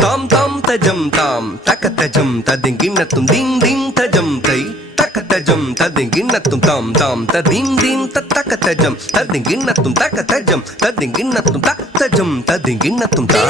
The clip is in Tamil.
தாம் தாம் தஜம் தாம் தக்க தஜம் ததிங்கிண்ணத்தும் திங் திங் தஜம் தை தக்க தஜம் ததிங்கிண்ணத்தும் தாம் தாம் ததிங் திங் தக்க தஜம் ததிங்கிண்ணத்தும் தக்க தஜம் ததிங்கிண்ணத்தும் தக்க தஜம் ததிங்கிண்ணத்தும் தா